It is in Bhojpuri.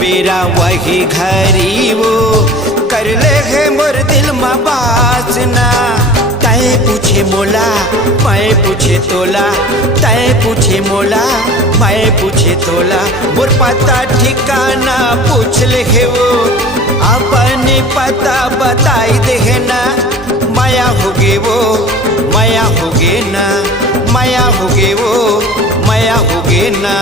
बेरा वही घरी वो कर ले है मोर दिल में बासना। तय पूछे मोला मैं पूछे तोला, तय पूछे मोला मैं पूछे तोला। मोर पता ठिकाना पूछ ले है वो अपने पता बताई दे ना। माया होगे वो माया होगे ना, माया होगे वो माया होगे ना।